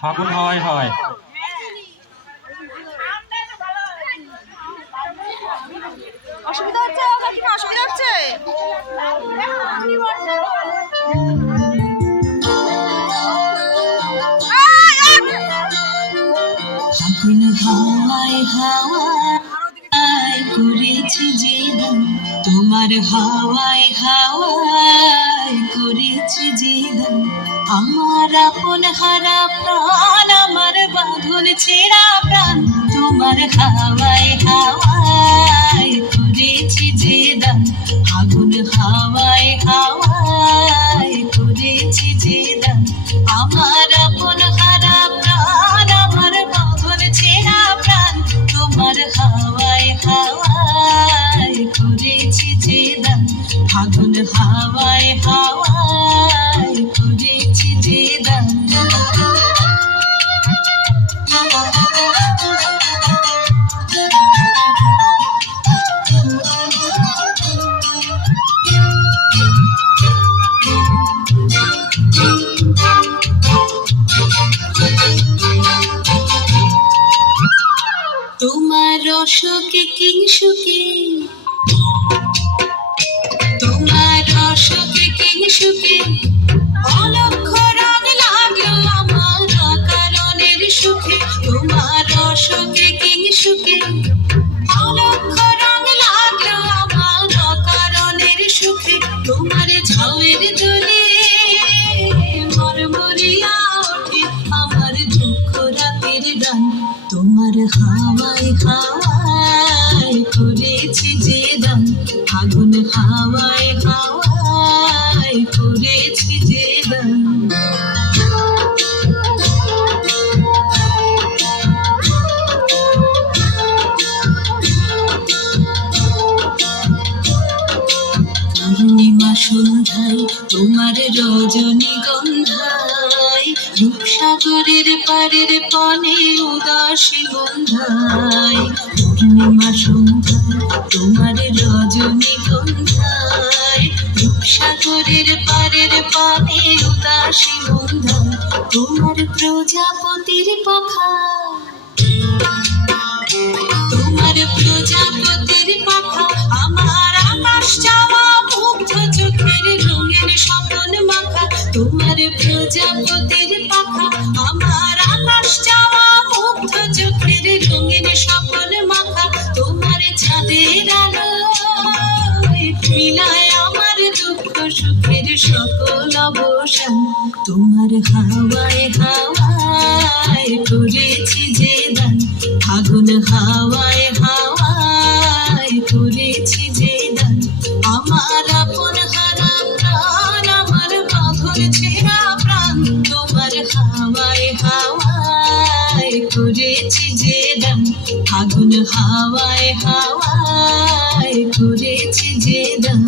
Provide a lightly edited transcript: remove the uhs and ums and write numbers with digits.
ফাগুন হয় হয়। অসুবিধা হচ্ছে কাকিমা, অসুবিধা হচ্ছে? ফাগুন হাওয়ায় হাওয়ায় করেছি যে দান, তোমার হাওয়ায় হাওয়ায় করেছি যে দান। আমার আপন হারা প্রাণ, আমার বাঁধন ছেঁড়া প্রাণ, তোমার হাওয়ায় হাওয়ায় করেছি যে দান। ফাগুন হাওয়ায় হাওয়ায় করেছি যে দান। আমার আপন হারা প্রাণ, আমার বাঁধন ছেঁড়া প্রাণ, তোমার হাওয়ায় হাওয়ায় করেছি যে দান। ফাগুন হাওয়ায় হাওয়ায় করেছি যে দান। তোমার অশোকে কিংসুকে, তোমার অশোকে কিংসুকে অলক্ষ রং লাগলো আমার অকারণের সুখে। তোমার অশোকে কিংসুকে অলক্ষ রং লাগলো আমার অকারণের সুখে। তোমার ঝাউয়ের দোলে মরমরিয়া ওঠে আমার দুঃখ রাতের গান। তোমার হাওয়ায় হাওয়ায় করেছি যে দান। ফাগুন হাওয়ায় হাওয়ায় করেছি যে দান। পূর্ণিমা সন্ধ্যায় তোমার রজনীগন্ধায়, রূপসাগরের পারের পানে উদাসী গন্ধায়। পূর্ণিমা সন্ধ্যায় তোমার রজনীগন্ধায়, রূপসাগরের পারের পানে উদাসী গন্ধায়। তোমার প্রজাপতির পাখা, তোমার প্রজাপতির পাখা আমার আকাশ চাওয়া মুগ্ধ চোখের রঙের স্বপ্ন মাখা। তোমার প্রজাপতির পাখা আমার আকাশ চাওয়া মুগ্ধ চোখের রঙের স্বপ্ন মাখা। তোমার চাঁদের আলো মিলায় আমার দুঃখ সুখের সকল অবসান। তোমার হাওয়ায় হাওয়ায় করেছি যে দান। ফাগুন হাওয়ায় হাওয়ায় করেছি যে দান। আমার আপন হারা প্রাণ, আমার বাঁধন ছেঁড়া প্রাণ, তোমার হাওয়ায় হাওয়ায় করেছি যে দান। ফাগুন হাওয়ায় হাওয়ায় করেছি যে দান।